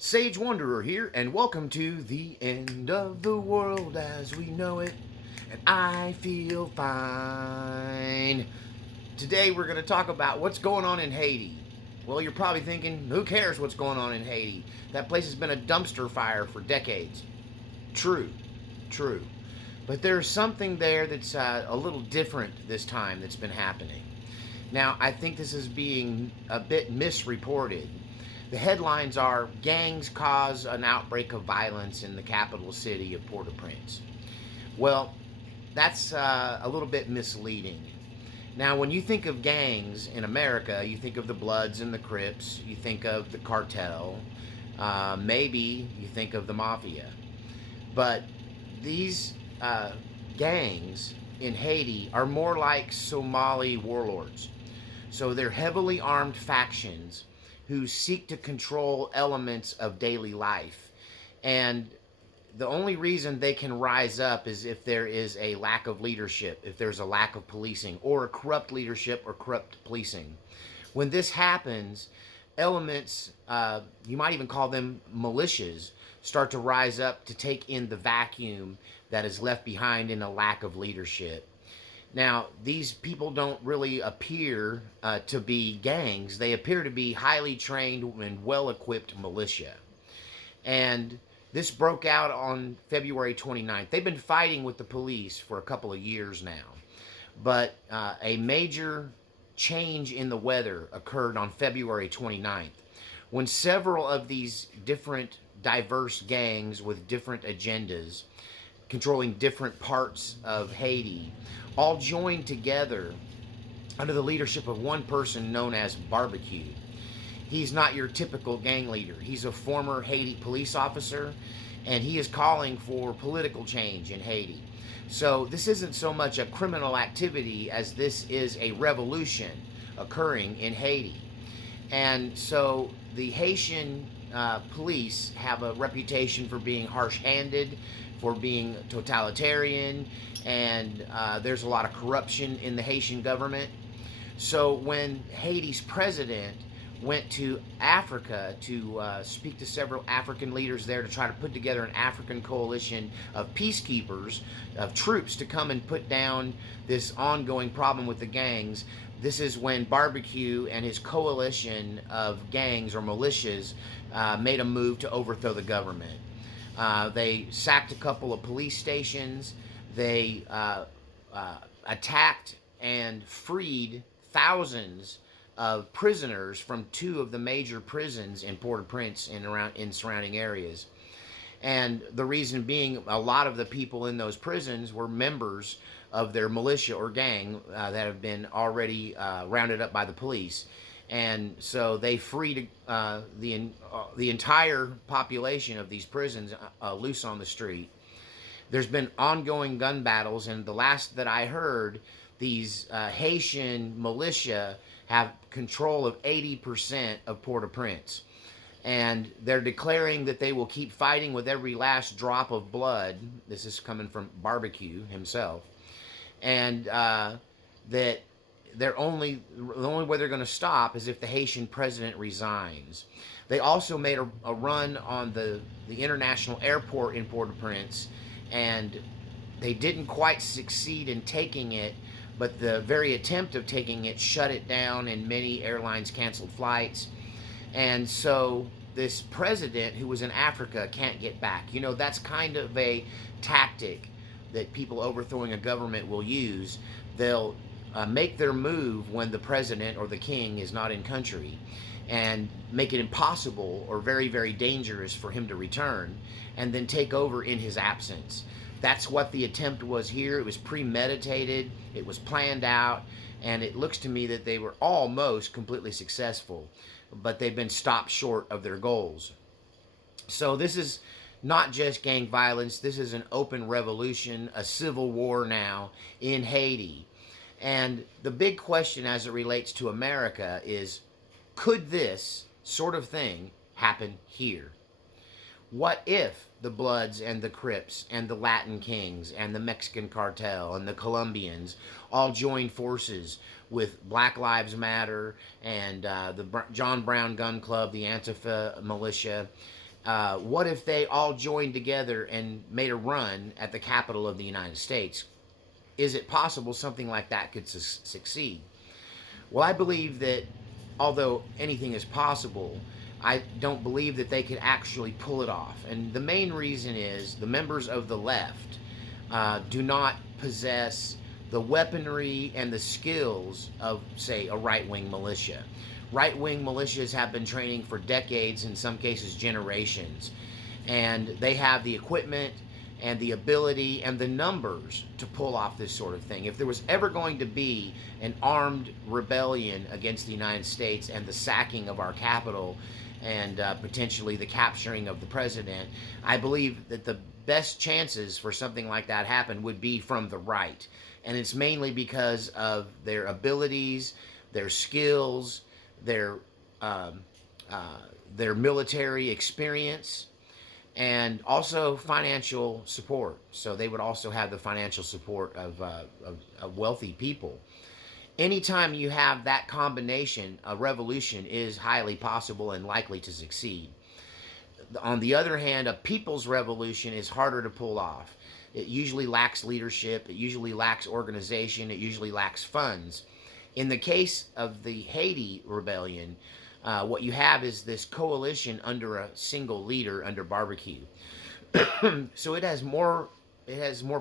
Sage Wanderer here, and welcome to the end of the world as we know it, and I feel fine. Today we're going to talk about what's going on in Haiti. Well, you're probably thinking, who cares what's going on in Haiti? That place has been a dumpster fire for decades. True, true. But there's something there that's a little different this time that's been happening. Now, I think this is being a bit misreported. The headlines are gangs cause an outbreak of violence in the capital city of Port-au-Prince. Well, that's a little bit misleading. Now, when you think of gangs in America, you think of the Bloods and the Crips, you think of the cartel, maybe you think of the mafia. But these gangs in Haiti are more like Somali warlords. So they're heavily armed factions who seek to control elements of daily life. And the only reason they can rise up is if there is a lack of leadership, if there's a lack of policing, or a corrupt leadership or corrupt policing. When this happens, elements, you might even call them militias, start to rise up to take in the vacuum that is left behind in a lack of leadership. Now, these people don't really appear to be gangs. They appear to be highly trained and well-equipped militia. And this broke out on February 29th. They've been fighting with the police for a couple of years now. But a major change in the weather occurred on February 29th when several of these different diverse gangs with different agendas controlling different parts of Haiti all joined together under the leadership of one person known as Barbecue. He's not your typical gang leader. He's a former Haiti police officer, and he is calling for political change in Haiti. So this isn't so much a criminal activity as this is a revolution occurring in Haiti. And so the Haitian police have a reputation for being harsh-handed, for being totalitarian, and there's a lot of corruption in the Haitian government. So when Haiti's president went to Africa to speak to several African leaders there to try to put together an African coalition of peacekeepers, of troops to come and put down this ongoing problem with the gangs, this is when Barbecue and his coalition of gangs or militias made a move to overthrow the government. They sacked a couple of police stations. They attacked and freed thousands of prisoners from two of the major prisons in Port-au-Prince and around in surrounding areas. And the reason being, a lot of the people in those prisons were members of their militia or gang that have been already rounded up by the police. And so they freed the entire population of these prisons loose on the street. There's been ongoing gun battles, and the last that I heard, these Haitian militia have control of 80% of Port-au-Prince. And they're declaring that they will keep fighting with every last drop of blood. This is coming from Barbecue himself. And that the only way they're going to stop is if the Haitian president resigns. They also made a run on the international airport in Port-au-Prince, and they didn't quite succeed in taking it, but the very attempt of taking it shut it down, and many airlines canceled flights. And so this president who was in Africa can't get back. You know, that's kind of a tactic that people overthrowing a government will use. They'll make their move when the president or the king is not in country, and make it impossible or very, very dangerous for him to return, and then take over in his absence. That's what the attempt was here. It was premeditated, it was planned out, and it looks to me that they were almost completely successful, but they've been stopped short of their goals. So this is not just gang violence, this is an open revolution, a civil war now in Haiti. And the big question as it relates to America is, could this sort of thing happen here? What if the Bloods and the Crips and the Latin Kings and the Mexican cartel and the Colombians all joined forces with Black Lives Matter and the John Brown Gun Club, the Antifa militia, What if they all joined together and made a run at the capital of the United States? Is it possible something like that could succeed? Well, I believe that although anything is possible, I don't believe that they could actually pull it off. And the main reason is the members of the left do not possess the weaponry and the skills of, say, a right-wing militia. Right-wing militias have been training for decades, in some cases generations, and they have the equipment and the ability and the numbers to pull off this sort of thing. If there was ever going to be an armed rebellion against the United States and the sacking of our capital and potentially the capturing of the president, I believe that the best chances for something like that happen would be from the right. And it's mainly because of their abilities, their skills, their military experience, and also financial support. So they would also have the financial support of wealthy people. Anytime you have that combination, a revolution is highly possible and likely to succeed. On the other hand, a people's revolution is harder to pull off. It usually lacks leadership, it usually lacks organization, it usually lacks funds. In the case of the Haiti rebellion, what you have is this coalition under a single leader, under Barbecue. So it has more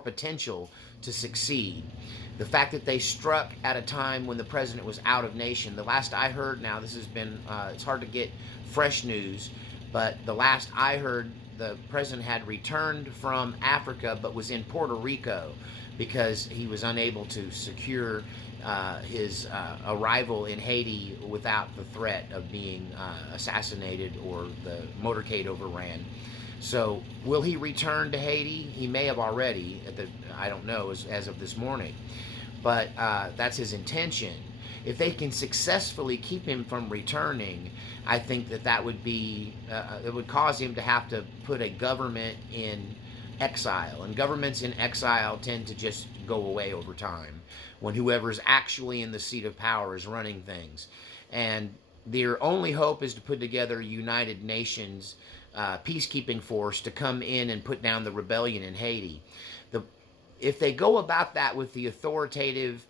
potential to succeed. The fact that they struck at a time when the president was out of nation. The last I heard, now this has been, it's hard to get fresh news, but the last I heard, the president had returned from Africa but was in Puerto Rico because he was unable to secure his arrival in Haiti without the threat of being assassinated or the motorcade overran. So will he return to Haiti? He may have already, I don't know, as of this morning. But that's his intention. If they can successfully keep him from returning, I think that would be, it would cause him to have to put a government in exile. And governments in exile tend to just go away over time when whoever's actually in the seat of power is running things. And their only hope is to put together a United Nations peacekeeping force to come in and put down the rebellion in Haiti. If they go about that with the authoritative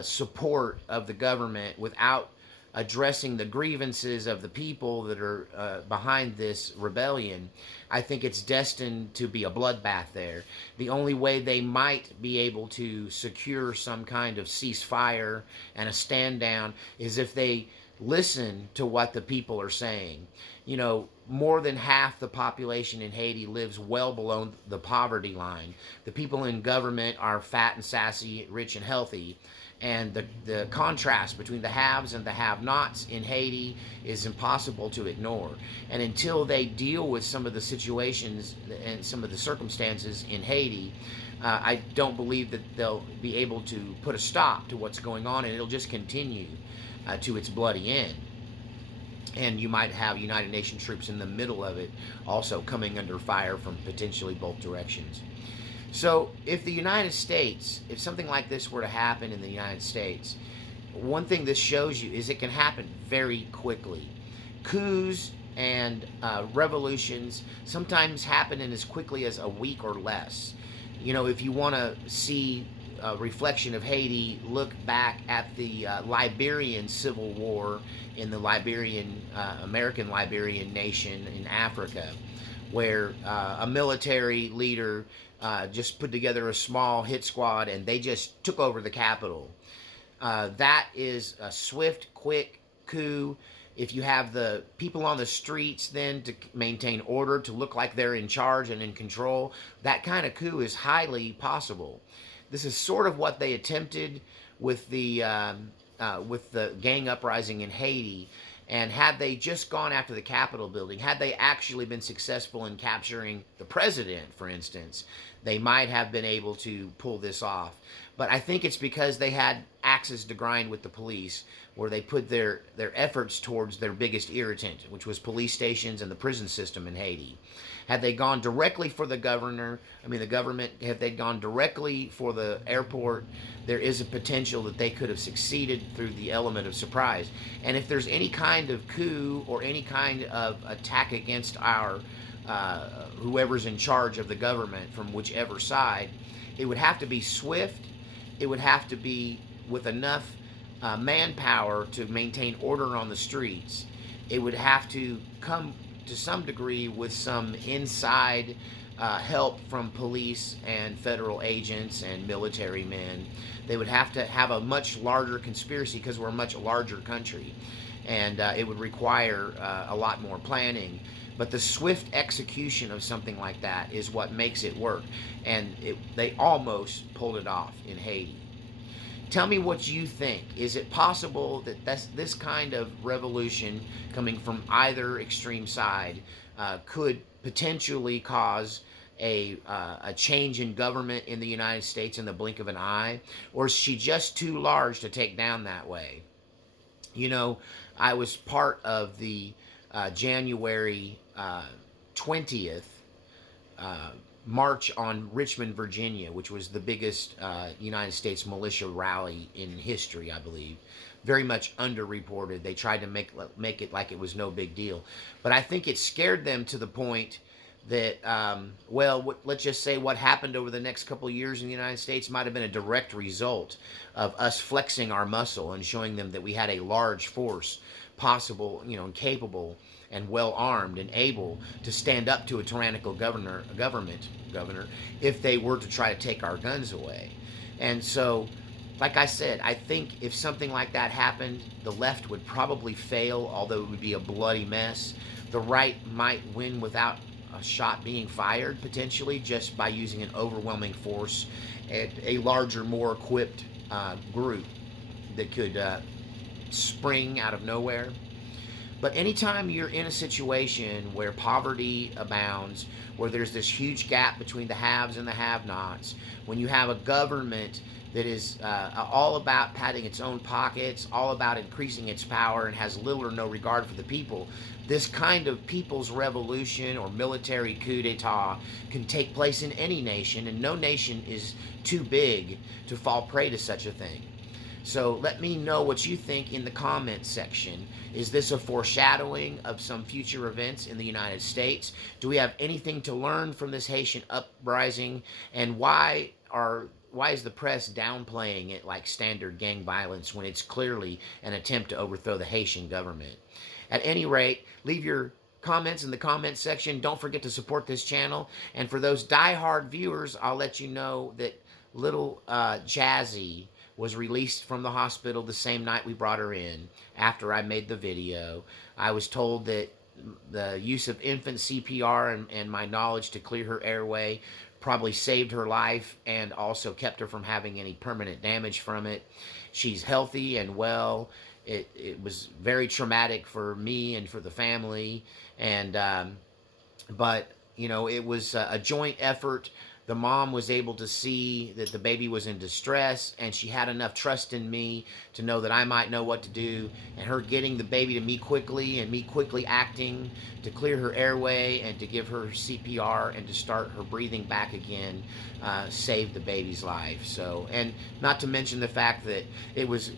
support of the government without addressing the grievances of the people that are behind this rebellion, I think it's destined to be a bloodbath there. The only way they might be able to secure some kind of ceasefire and a stand down is if they listen to what the people are saying. You know, more than half the population in Haiti lives well below the poverty line. The people in government are fat and sassy, rich and healthy. And the contrast between the haves and the have-nots in Haiti is impossible to ignore. And until they deal with some of the situations and some of the circumstances in Haiti, I don't believe that they'll be able to put a stop to what's going on, and it'll just continue to its bloody end. And you might have United Nations troops in the middle of it also coming under fire from potentially both directions. So if the United States, if something like this were to happen in the United States, one thing this shows you is it can happen very quickly. Coups and revolutions sometimes happen in as quickly as a week or less. You know, if you want to see a reflection of Haiti, look back at the Liberian Civil War in the American Liberian nation in Africa, where a military leader just put together a small hit squad and they just took over the capital. That is a swift, quick coup. If you have the people on the streets then to maintain order, to look like they're in charge and in control, that kind of coup is highly possible. This is sort of what they attempted with the gang uprising in Haiti. And had they just gone after the Capitol building, had they actually been successful in capturing the president, for instance, they might have been able to pull this off. But I think it's because they had axes to grind with the police, where they put their efforts towards their biggest irritant, which was police stations and the prison system in Haiti. Had they gone directly for the governor, I mean the government, had they gone directly for the airport, there is a potential that they could have succeeded through the element of surprise. And if there's any kind of coup or any kind of attack against our whoever's in charge of the government from whichever side, it would have to be swift. It would have to be with enough manpower to maintain order on the streets. It would have to come to some degree with some inside help from police and federal agents and military men. They would have to have a much larger conspiracy because we're a much larger country, and it would require a lot more planning. But the swift execution of something like that is what makes it work. And they almost pulled it off in Haiti. Tell me what you think. Is it possible that this kind of revolution coming from either extreme side could potentially cause a change in government in the United States in the blink of an eye? Or is she just too large to take down that way? You know, I was part of the January 20th march on Richmond, Virginia, which was the biggest United States militia rally in history, I believe. Very much underreported. They tried to make it like it was no big deal. But I think it scared them to the point that, let's just say what happened over the next couple of years in the United States might have been a direct result of us flexing our muscle and showing them that we had a large force, possible, and capable and well armed and able to stand up to a tyrannical governor if they were to try to take our guns away. And so, like I said, I think if something like that happened, the left would probably fail, although it would be a bloody mess. The right might win without a shot being fired, potentially, just by using an overwhelming force and a larger, more equipped group that could spring out of nowhere. But anytime you're in a situation where poverty abounds, where there's this huge gap between the haves and the have-nots, when you have a government that is all about padding its own pockets, all about increasing its power, and has little or no regard for the people, this kind of people's revolution or military coup d'etat can take place in any nation, and no nation is too big to fall prey to such a thing. So let me know what you think in the comments section. Is this a foreshadowing of some future events in the United States? Do we have anything to learn from this Haitian uprising? And why is the press downplaying it like standard gang violence when it's clearly an attempt to overthrow the Haitian government? At any rate, leave your comments in the comments section. Don't forget to support this channel. And for those die-hard viewers, I'll let you know that little Jazzy was released from the hospital the same night we brought her in after I made the video. I was told that the use of infant CPR and my knowledge to clear her airway probably saved her life and also kept her from having any permanent damage from it. She's healthy and well. It was very traumatic for me and for the family, and but it was a joint effort. The mom was able to see that the baby was in distress, and she had enough trust in me to know that I might know what to do, and her getting the baby to me quickly and me quickly acting to clear her airway and to give her CPR and to start her breathing back again saved the baby's life. So, and not to mention the fact that it was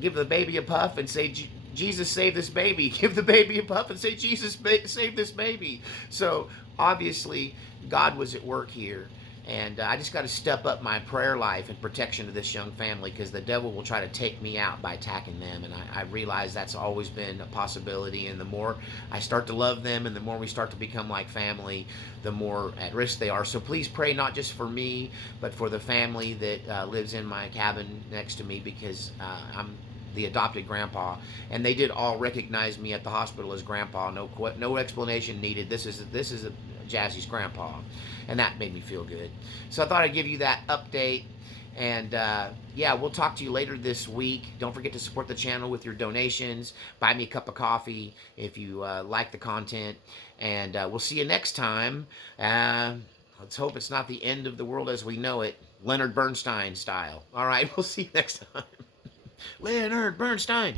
give the baby a puff and say, Jesus, save this baby. Give the baby a puff and say, Jesus, save this baby. So obviously God was at work here. And I just got to step up my prayer life and protection of this young family, because the devil will try to take me out by attacking them. And I realize that's always been a possibility. And the more I start to love them and the more we start to become like family, the more at risk they are. So please pray not just for me, but for the family that lives in my cabin next to me, because I'm the adopted grandpa, and they did all recognize me at the hospital as grandpa. No explanation needed. This is Jazzy's grandpa, and that made me feel good. So I thought I'd give you that update, and yeah, we'll talk to you later this week. Don't forget to support the channel with your donations. Buy me a cup of coffee if you like the content, and we'll see you next time. Let's hope it's not the end of the world as we know it. Leonard Bernstein style. All right, we'll see you next time. Leonard Bernstein.